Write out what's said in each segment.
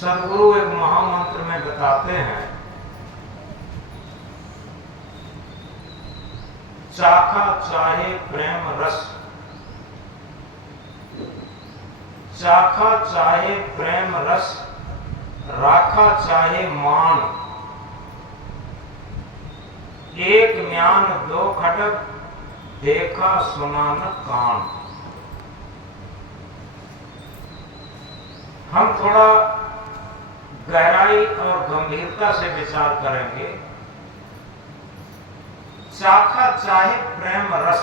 सदगुरु एक महामंत्र में बताते हैं, चाखा चाहे प्रेम रस, चाखा चाहे प्रेम रस, राखा चाहे मान, एक म्यान दो खटक, देखा सुना न कान। हम थोड़ा गहराई और गंभीरता से विचार करेंगे। चाखा चाहे प्रेम रस,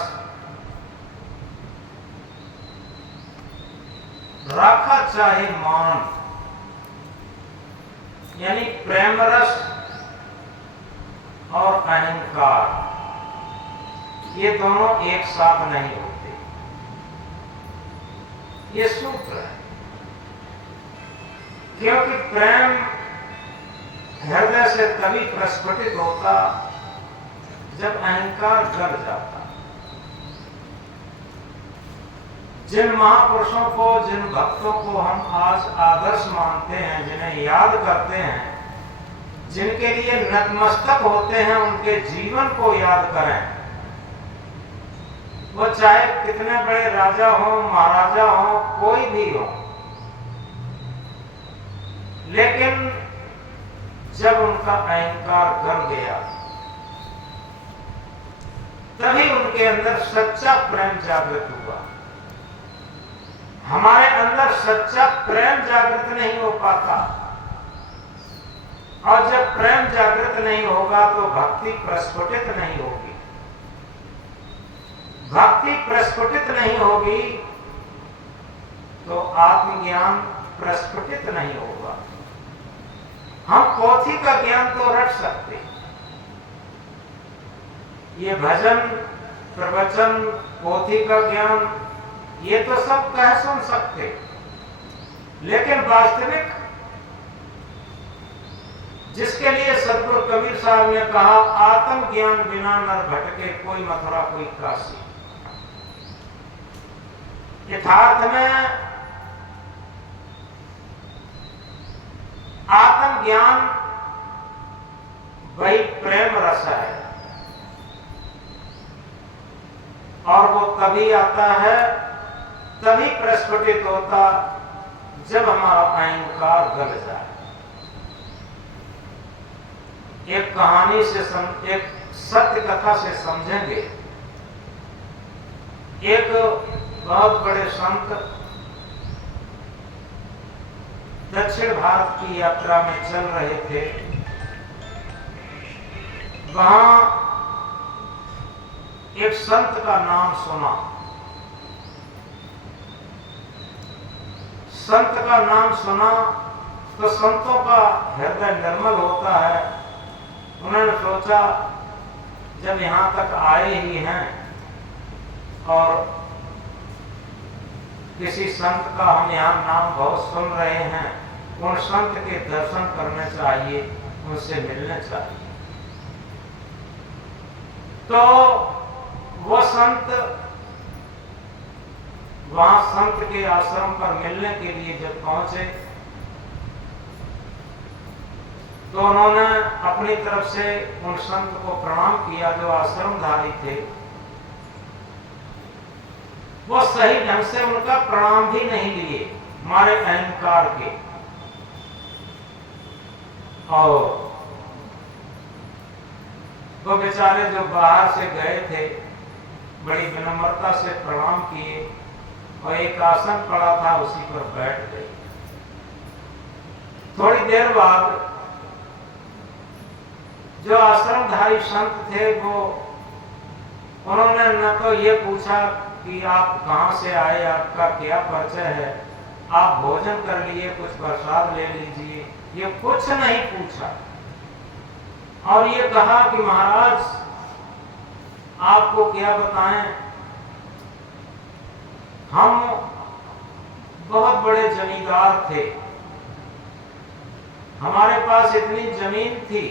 राखा चाहे मान, यानी प्रेम रस और अहंकार ये दोनों एक साथ नहीं होते। ये सूत्र है, क्योंकि प्रेम हृदय से तभी प्रस्फुटित होता जब अहंकार गल जाता। जिन महापुरुषों को, जिन भक्तों को हम आज आदर्श मानते हैं, जिन्हें याद करते हैं, जिनके लिए नतमस्तक होते हैं, उनके जीवन को याद करें। वो चाहे कितने बड़े राजा हो, महाराजा हो, कोई भी हो, लेकिन जब उनका अहंकार गल गया तभी उनके अंदर सच्चा प्रेम जागृत हुआ। हमारे अंदर सच्चा प्रेम जागृत नहीं हो पाता, और जब प्रेम जागृत नहीं होगा तो भक्ति प्रस्फुटित नहीं होगी। भक्ति प्रस्फुटित नहीं होगी तो आत्मज्ञान प्रस्फुटित नहीं होगा। हम पोथी का ज्ञान तो रट सकते, ये भजन, प्रवचन, पोथी का ज्ञान ये तो सब कह सुन सकते, लेकिन वास्तविक जिसके लिए सदगुरु कबीर साहब ने कहा, आत्म ज्ञान बिना नर भटके, कोई मथुरा कोई काशी। यथार्थ में आत्म ज्ञान वही प्रेम रस है, और वो तभी आता है, तभी प्रस्फुटित होता जब हमारा अहंकार गल जाए। एक कहानी से एक सत्य कथा से समझेंगे। एक बहुत बड़े संत दक्षिण भारत की यात्रा में चल रहे थे। वहां एक संत का नाम सुना। संत का नाम सुना तो संतों का हृदय निर्मल होता है। उन्होंने सोचा, जब यहां तक आए ही हैं और किसी संत का हम यहाँ नाम बहुत सुन रहे हैं, उन संत के दर्शन करने चाहिए, उनसे मिलने चाहिए। तो वो संत वहां संत के आश्रम पर मिलने के लिए जब पहुंचे तो उन्होंने अपनी तरफ से उन संत को प्रणाम किया जो आश्रमधारी थे। वो सही ढंग से उनका प्रणाम भी नहीं लिए, मारे अहंकार के। और वो बेचारे जो बाहर से गए थे बड़ी विनम्रता से प्रणाम किए और एक आसन पड़ा था उसी पर बैठ गए। थोड़ी देर बाद जो आश्रमधारी संत थे वो उन्होंने न तो ये पूछा कि आप कहां से आए, आपका क्या परिचय है, आप भोजन कर लिए, कुछ प्रसाद ले लीजिए, ये कुछ नहीं पूछा। और ये कहा कि महाराज आपको क्या बताएं, हम बहुत बड़े जमींदार थे, हमारे पास इतनी जमीन थी,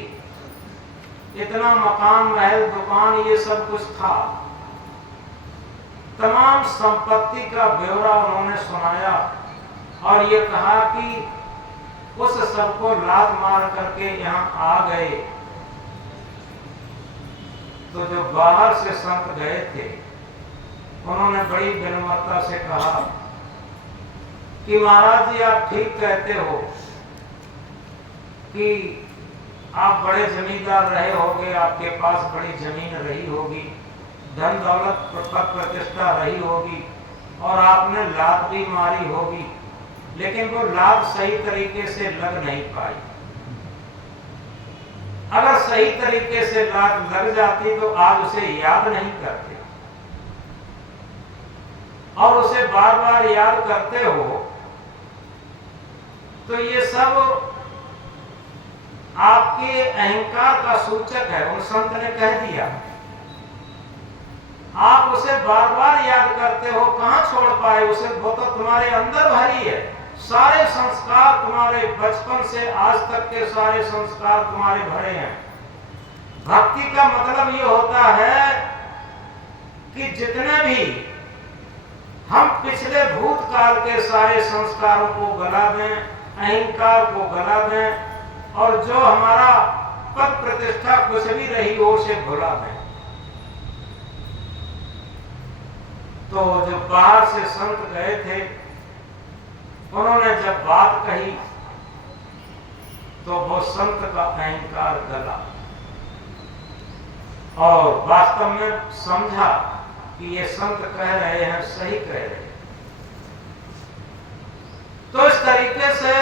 इतना मकान, महल, दुकान, ये सब कुछ था। तमाम संपत्ति का ब्यौरा उन्होंने सुनाया और ये कहा कि उस सबको लात मार करके यहाँ आ गए। तो जो बाहर से संत गए थे उन्होंने बड़ी विनम्रता से कहा कि महाराज जी आप ठीक कहते हो कि आप बड़े जमींदार रहे होगे, आपके पास बड़ी जमीन रही होगी, धन दौलत पद प्रतिष्ठा रही होगी और आपने लात भी मारी होगी, लेकिन वो लात सही तरीके से लग नहीं पाई। अगर सही तरीके से लात लग जाती तो आज उसे याद नहीं करते, और उसे बार बार याद करते हो तो ये सब आपके अहंकार का सूचक है। उन संत ने कह दिया आप उसे बार बार याद करते हो, कहां छोड़ पाए उसे, वो तो तुम्हारे अंदर भरी है। सारे संस्कार तुम्हारे बचपन से आज तक के सारे संस्कार तुम्हारे भरे हैं। भक्ति का मतलब ये होता है कि जितने भी हम पिछले भूतकाल के सारे संस्कारों को गला दें, अहंकार को गला दें, और जो हमारा पद प्रतिष्ठा कुछ भी रही हो उसे भुला दें। तो जो बाहर से संत गए थे उन्होंने जब बात कही तो वो संत का अहंकार गला और वास्तव में समझा कि ये संत कह रहे हैं सही कह रहे हैं। तो इस तरीके से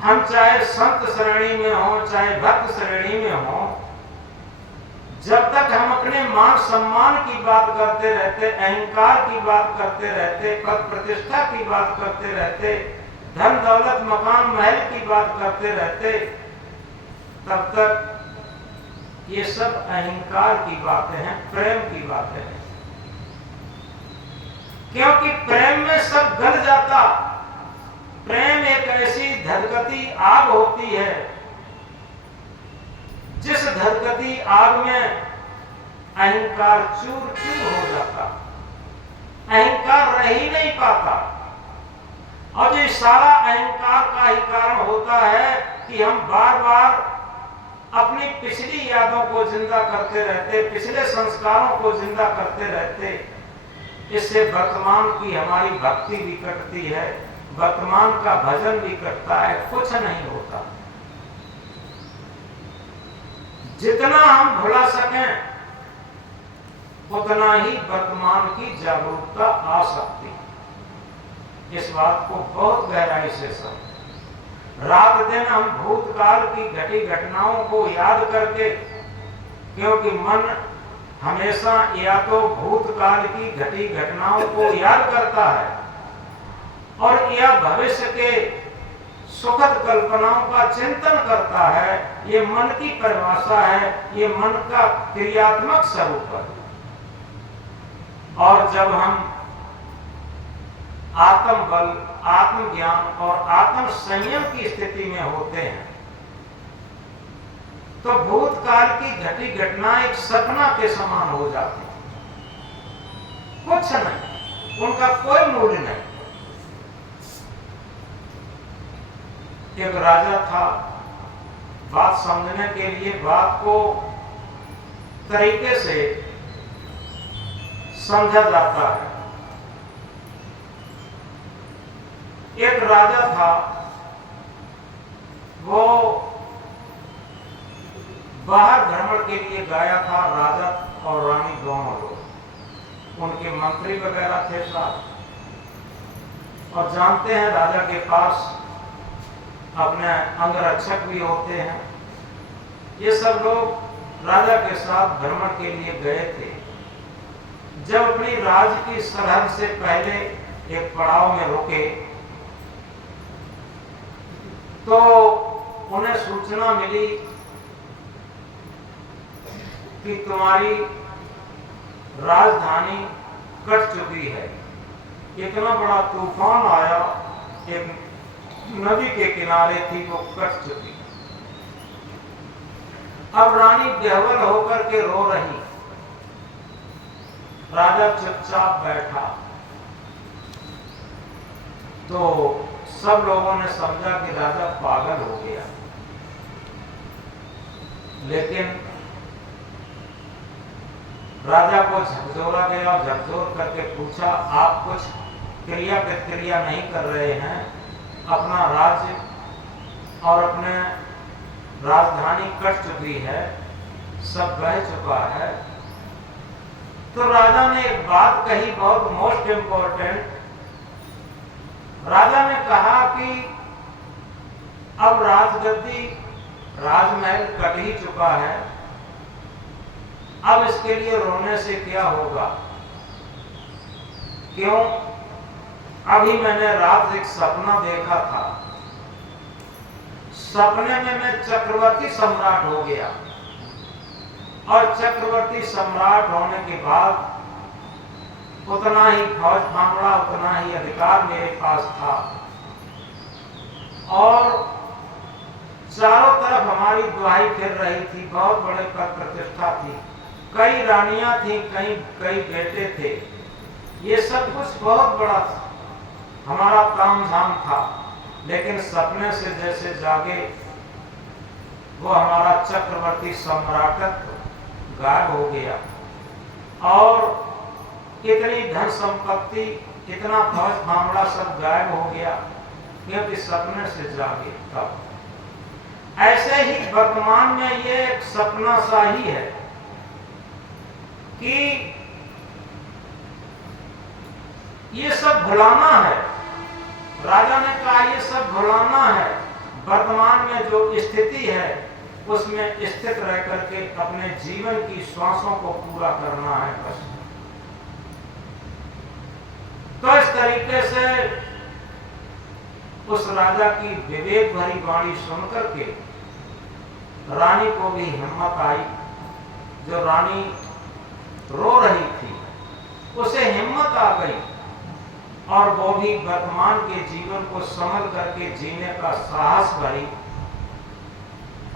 हम चाहे संत श्रेणी में हो चाहे भक्त श्रेणी में हो, जब तक हम अपने मान सम्मान की बात करते रहते, अहंकार की बात करते रहते, पद प्रतिष्ठा की बात करते रहते, धन दौलत मकान महल की बात करते रहते, तब तक ये सब अहंकार की बातें हैं, प्रेम की बातें हैं। क्योंकि प्रेम में सब गल जाता। प्रेम एक ऐसी धधकती आग होती है, जिस धधकती आग में अहंकार चूर चूर हो जाता, अहंकार रह ही नहीं पाता। और ये सारा अहंकार का ही कारण होता है कि हम बार बार अपनी पिछली यादों को जिंदा करते रहते, पिछले संस्कारों को जिंदा करते रहते। इससे वर्तमान की हमारी भक्ति भी कटती है, वर्तमान का भजन भी कटता है, कुछ नहीं होता। जितना हम भुला सकें उतना ही वर्तमान की जागरूकता आ सकती है। इस बात को बहुत गहराई से समझें। रात दिन हम भूतकाल की घटी घटनाओं को याद करके, क्योंकि मन हमेशा या तो भूतकाल की घटी घटनाओं को याद करता है और या भविष्य के सुखद कल्पनाओं का चिंतन करता है। ये मन की परिभाषा है, ये मन का क्रियात्मक स्वरूप है। और जब हम आत्म बल, आत्म ज्ञान और आत्म संयम की स्थिति में होते हैं तो भूतकाल की घटी घटना एक सपना के समान हो जाती है, कुछ नहीं, उनका कोई मूल्य नहीं। एक राजा था, बात समझने के लिए बात को तरीके से समझा जाता है। एक राजा था, वो बाहर भ्रमण के लिए गया था। राजा और रानी दोनों लोग, उनके मंत्री वगैरह थे साथ। और जानते हैं राजा के पास अपने अंगरक्षक भी होते हैं। ये सब लोग राजा के साथ भ्रमण के लिए गए थे। जब अपनी राज्य की सरहद से पहले एक पड़ाव में रुके तो उन्हें सूचना मिली कि तुम्हारी राजधानी कट चुकी है। इतना बड़ा तूफान आया, एक नदी के किनारे थी, वो कट चुकी। अब रानी बेहवल होकर के रो रही, राजा चुपचाप बैठा। तो सब लोगों ने समझा कि राजा पागल हो गया। लेकिन राजा को झकझोरा गया और झकझोर करके पूछा, आप कुछ क्रिया प्रतिक्रिया नहीं कर रहे हैं, अपना राज्य और अपने राजधानी कट चुकी है, सब बह चुका है। तो राजा ने एक बात कही, बहुत मोस्ट इंपॉर्टेंट। राजा ने कहा कि अब राजगद्दी, राजमहल कट ही चुका है, अब इसके लिए रोने से क्या होगा। क्यों? अभी मैंने रात एक सपना देखा था, सपने में मैं चक्रवर्ती सम्राट हो गया, और चक्रवर्ती सम्राट होने के बाद उतना ही फौज फामड़ा, उतना ही अधिकार मेरे पास था, और चारों तरफ हमारी दुहाई फिर रही थी, बहुत बड़े पद प्रतिष्ठा थी, कई रानियां थी, कई बेटे थे, ये सब कुछ बहुत बड़ा था, हमारा तामझाम था। लेकिन सपने से जैसे जागे वो हमारा चक्रवर्ती सम्राटत्व गायब हो गया, और इतनी धन संपत्ति, इतना फौज मामला सब गायब हो गया, क्योंकि सपने से जागे तब। ऐसे ही वर्तमान में ये एक सपना सा ही है कि ये सब भुलाना है। राजा ने कहा ये सब भुलाना है, वर्तमान में जो स्थिति है उसमें स्थित रह करके अपने जीवन की श्वासों को पूरा करना है बस। तो इस तरीके से उस राजा की विवेक भरी वाणी सुनकर के रानी को भी हिम्मत आई। जो रानी रो रही थी उसे हिम्मत आ गई, और वो भी वर्तमान के जीवन को संभल करके जीने का साहस भरी,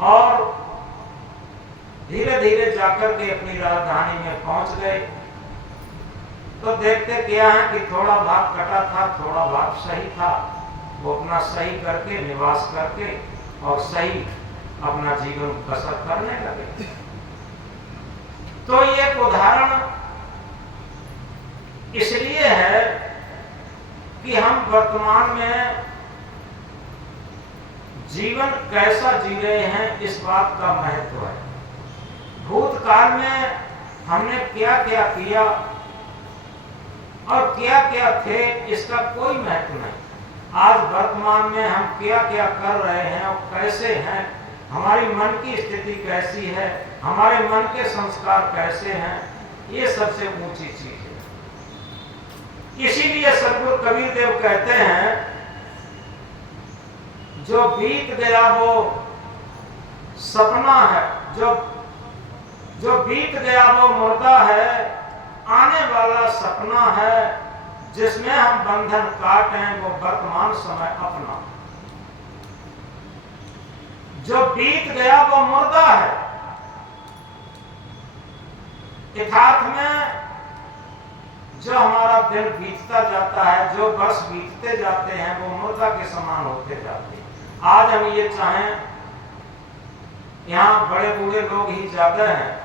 और धीरे धीरे जाकर के अपनी राजधानी में पहुंच गए। तो देखते क्या है कि थोड़ा भाग कटा था, थोड़ा भाग सही था, वो अपना सही करके निवास करके और सही अपना जीवन बसर करने लगे। तो ये उदाहरण इसलिए है कि हम वर्तमान में जीवन कैसा जी रहे हैं इस बात का महत्व है। भूतकाल में हमने क्या क्या किया और क्या क्या थे इसका कोई महत्व नहीं। आज वर्तमान में हम क्या क्या कर रहे हैं और कैसे हैं, हमारी मन की स्थिति कैसी है, हमारे मन के संस्कार कैसे हैं, ये सबसे ऊंची चीज है। इसीलिए सदगुरु कबीर देव कहते हैं जो बीत गया वो सपना है, जो बीत गया वो मुर्दा है, आने वाला सपना है, जिसमें हम बंधन काटें वो वर्तमान समय अपना। जो बीत गया वो मुर्दा है, यथार्थ में जो हमारा दिन बीतता जाता है, जो वर्ष बीतते जाते हैं वो मुर्दा के समान होते जाते हैं। आज हम ये चाहें, यहाँ बड़े बूढ़े लोग ही ज्यादा हैं,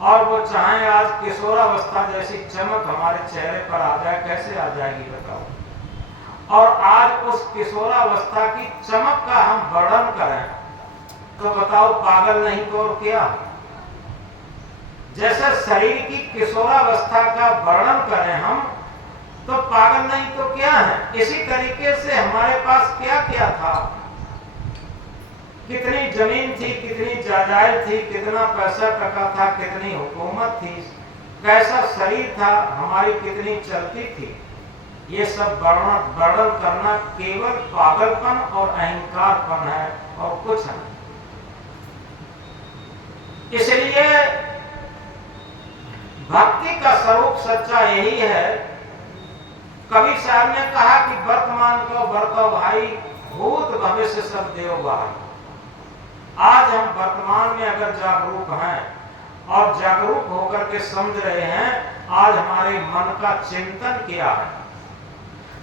और वो चाहें आज किशोरावस्था जैसी चमक हमारे चेहरे पर आ जाए, कैसे आ जाएगी बताओ। और आज उस किशोरावस्था की चमक का हम वर्णन करें तो बताओ पागल नहीं तो और क्या। जैसे शरीर की किशोरावस्था का वर्णन करें हम तो पागल नहीं तो क्या है। इसी तरीके से हमारे पास क्या क्या था, कितनी जमीन थी, कितनी जायदाद थी, कितना पैसा टका था, कितनी हुकूमत थी, कैसा शरीर था, हमारी कितनी चलती थी, ये सब वर्णन करना केवल पागलपन और अहंकारपन है और कुछ नहीं। इसलिए भक्ति का स्वरूप सच्चा यही है। कबीर साहब ने कहा कि वर्तमान को बरतो भाई, भूत भविष्य सब देव भाई। आज हम वर्तमान में अगर जागरूक हैं और जागरूक होकर के समझ रहे हैं आज हमारे मन का चिंतन क्या है,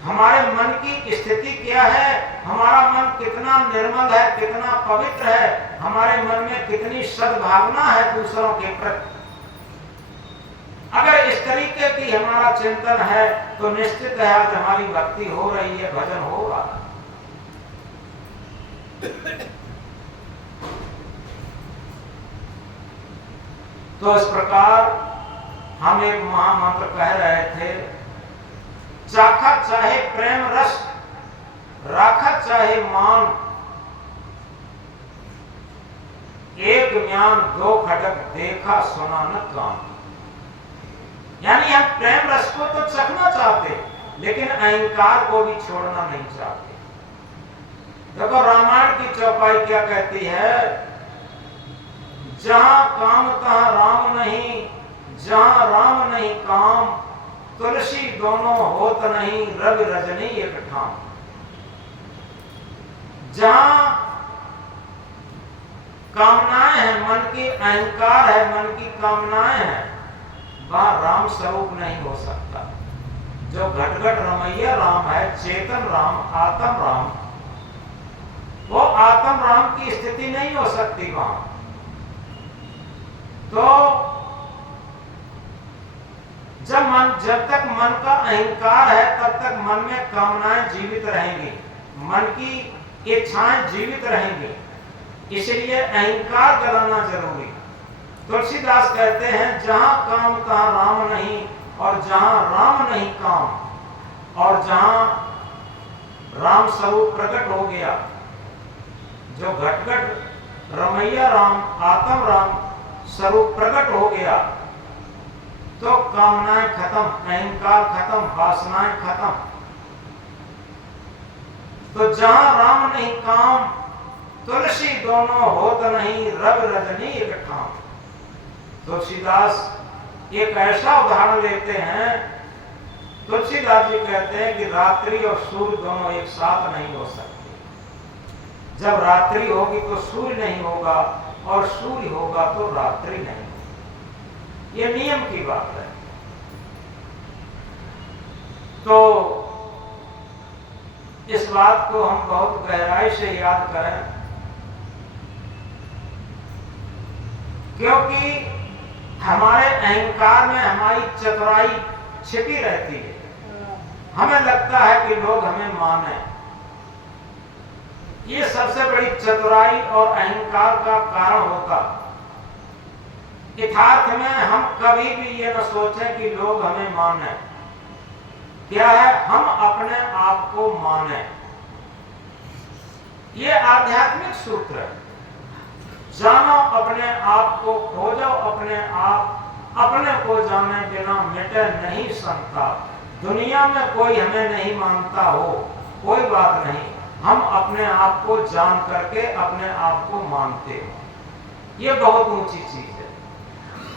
हमारे मन की स्थिति क्या है, हमारा मन कितना निर्मल है, कितना पवित्र है, हमारे मन में कितनी सद्भावना है दूसरों के प्रति। अगर इस तरीके की हमारा चिंतन है तो निश्चित है आज हमारी भक्ति हो रही है, भजन हो रहा है। तो इस प्रकार हम एक महामंत्र कह रहे थे, चाखा चाहे प्रेम रस, राखा चाहे मान, एक म्यान दो खटक देखा सुना न काम। यानी हम प्रेम रस को तो चखना चाहते, लेकिन अहंकार को भी छोड़ना नहीं चाहते। देखो रामायण की चौपाई क्या कहती है, जहां काम तहां राम नहीं, जहां राम नहीं काम, तुलसी दोनों होत नहीं, रवि रजनी एक ठाम। जहां कामनाएं हैं, मन की अहंकार है, मन की कामनाएं हैं, वहां राम स्वरूप नहीं हो सकता। जो घट घट रमैया राम है, चेतन राम, आत्म राम, वो आत्म राम की स्थिति नहीं हो सकती वहां। तो जब तक मन का अहंकार है तब तक मन में कामनाएं जीवित रहेंगी, मन की इच्छाएं जीवित रहेंगी, इसलिए अहंकार जलाना जरूरी। तुलसीदास कहते हैं, जहां काम तहां राम नहीं, और जहां राम नहीं काम, और जहां राम स्वरूप प्रकट हो गया, जो घट घट रमैया राम, आत्म राम स्वरूप प्रकट हो गया, तो कामनाएं खत्म, अहंकार खत्म, वासनाएं खत्म। तो जहां राम नहीं काम, तुलसी दोनों होत नहीं, रवि रजनी एक ठाम। तुलसीदास एक ऐसा उदाहरण लेते हैं, तुलसीदास जी कहते हैं कि रात्रि और सूर्य दोनों एक साथ नहीं हो सकते। जब रात्रि होगी तो सूर्य नहीं होगा, और सूर्य होगा तो रात्रि नहीं। ये नियम की बात है। तो इस बात को हम बहुत गहराई से याद करें, क्योंकि हमारे अहंकार में हमारी चतुराई छिपी रहती है। हमें लगता है कि लोग हमें माने। ये सबसे बड़ी चतुराई और अहंकार का कारण होता। यथार्थ में हम कभी भी ये न सोचें कि लोग हमें माने। क्या है, हम अपने आप को माने। ये आध्यात्मिक सूत्र है। जानो अपने आप को, खोजो अपने आप, अपने को जाने बिना मिटे नहीं संताप। दुनिया में कोई हमें नहीं मानता हो, कोई बात नहीं, हम अपने आप को जान करके अपने आप को मानते हो, ये बहुत ऊंची चीज है।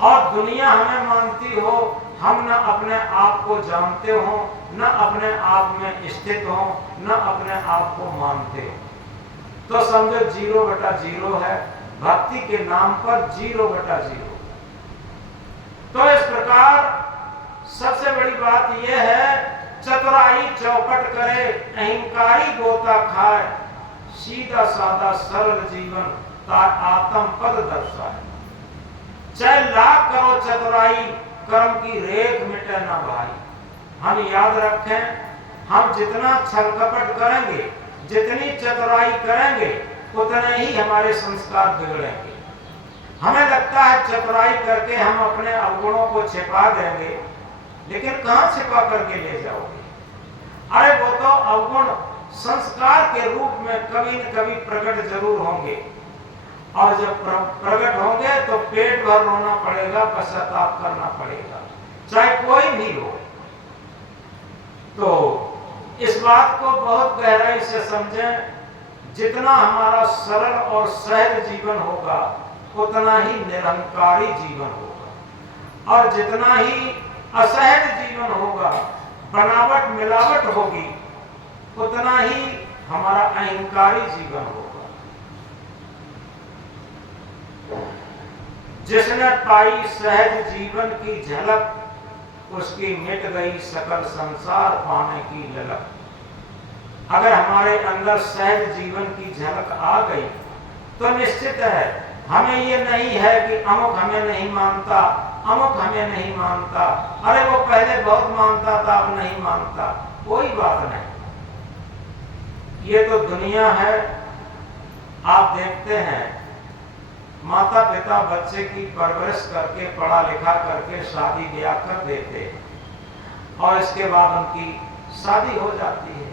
और दुनिया हमें मानती हो, हम न अपने आप को जानते हो, न अपने आप में स्थित हो, न अपने आप को मानते हो, तो समझो 0/0 है। भक्ति के नाम पर 0/0। तो इस प्रकार सबसे बड़ी बात यह है, चतुराई चौपट करे, अहंकारी गोता खाए, सीधा साधा सरल जीवन तार आत्म पद दर्शाए। चाहे लाख करो चतुराई, कर्म की रेख मिटे ना भाई। हम याद रखें, हम जितना छल कपट करेंगे, जितनी चतुराई करेंगे, उतने ही हमारे संस्कार बिगड़ेंगे। हमें लगता है चतुराई करके हम अपने अवगुणों को छिपा देंगे, लेकिन कहां छिपा करके ले जाओगे? अरे वो तो अवगुण संस्कार के रूप में कभी न कभी प्रकट जरूर होंगे, और जब प्रकट होंगे तो पेट भर रोना पड़ेगा, पश्चाताप करना पड़ेगा, चाहे कोई भी हो। तो इस बात को बहुत गहराई से समझें, जितना हमारा सरल और सहज जीवन होगा, उतना ही निरंकारी जीवन होगा, और जितना ही असहज जीवन होगा, बनावट मिलावट होगी, उतना ही हमारा अहंकारी जीवन होगा। जिसने पाई सहज जीवन की झलक, उसकी मिट गई सकल संसार पाने की ललक। अगर हमारे अंदर सहज जीवन की झलक आ गई तो निश्चित है हमें ये नहीं है कि अमुक हमें नहीं मानता, अमुक हमें नहीं मानता, अरे वो पहले बहुत मानता था अब नहीं मानता, कोई बात नहीं। ये तो दुनिया है। आप देखते हैं माता पिता बच्चे की परवरिश करके पढ़ा लिखा करके शादी ब्याह कर देते और इसके बाद उनकी शादी हो जाती है।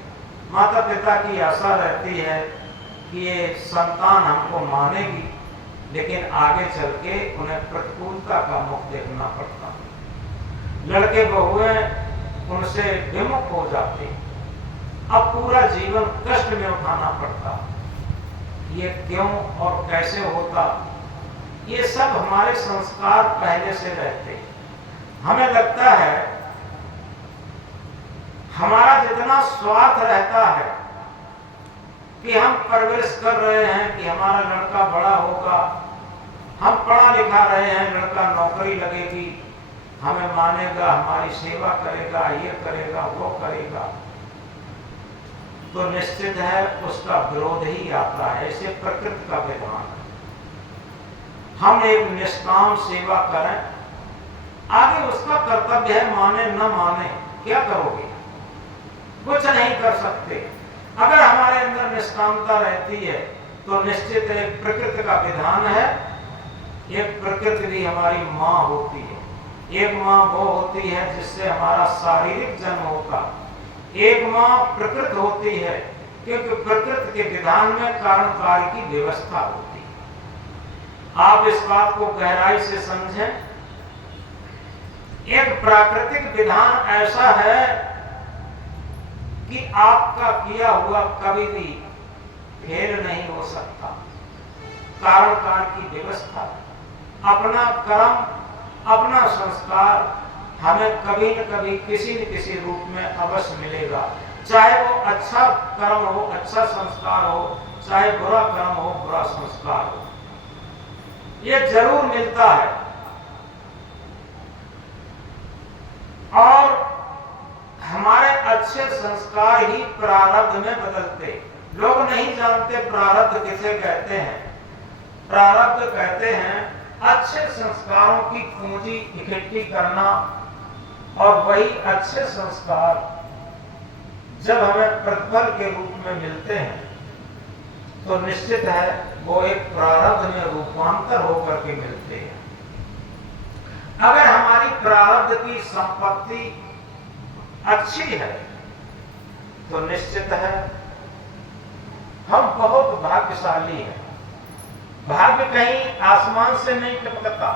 माता पिता की आशा रहती है कि ये संतान हमको मानेगी, लेकिन आगे चल के उन्हें प्रतिकूलता का मुख देखना पड़ता। लड़के बहुएं उनसे विमुख हो जाते, अब पूरा जीवन कष्ट में उठाना पड़ता। ये क्यों और कैसे होता? ये सब हमारे संस्कार पहले से रहते। हमें लगता है हमारा जितना स्वार्थ रहता है कि हम परवरिश कर रहे हैं कि हमारा लड़का बड़ा होगा, हम पढ़ा लिखा रहे हैं, लड़का नौकरी लगेगी, हमें मानेगा, हमारी सेवा करेगा, ये करेगा, वो करेगा, तो निश्चित है उसका विरोध ही आता है। ऐसे प्रकृति का विधान है। हम एक निष्काम सेवा करें, आगे उसका कर्तव्य है, माने न माने क्या करोगे? कुछ नहीं कर सकते। अगर हमारे अंदर निष्कामता रहती है तो निश्चित एक प्रकृति का विधान है। एक प्रकृति भी हमारी माँ होती है। एक माँ वो होती है जिससे हमारा शारीरिक जन्म होता। एक माँ प्रकृति होती है क्योंकि प्रकृति के विधान में कारण कार्य की व्यवस्था होती है। आप इस बात को गहराई से समझें। एक प्राकृतिक विधान ऐसा है कि आपका किया हुआ कभी भी फेल नहीं हो सकता। कारण काल की व्यवस्था, अपना कर्म, अपना संस्कार हमें कभी न कभी किसी न किसी रूप में अवश्य मिलेगा। चाहे वो अच्छा कर्म हो, अच्छा संस्कार हो, चाहे बुरा कर्म हो, बुरा संस्कार हो, ये जरूर मिलता है। और हमारे अच्छे संस्कार ही प्रारब्ध में बदलते। लोग नहीं जानते प्रारब्ध किसे कहते हैं। प्रारब्ध कहते हैं अच्छे संस्कारों की पूंजी इकट्ठी करना, और वही अच्छे संस्कार जब हमें प्रतिफल के रूप में मिलते हैं तो निश्चित है वो एक प्रारब्ध में रूपांतर होकर के मिलते हैं। अगर हमारी प्रारब्ध की संपत्ति अच्छी है तो निश्चित है हम बहुत भाग्यशाली हैं। भाग्य कहीं आसमान से नहीं टपकता,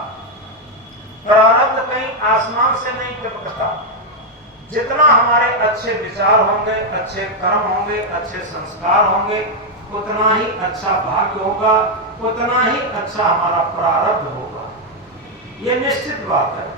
प्रारब्ध कहीं आसमान से नहीं टपकता। जितना हमारे अच्छे विचार होंगे, अच्छे कर्म होंगे, अच्छे संस्कार होंगे, उतना ही अच्छा भाग्य होगा, उतना ही अच्छा हमारा प्रारब्ध होगा। ये निश्चित बात है।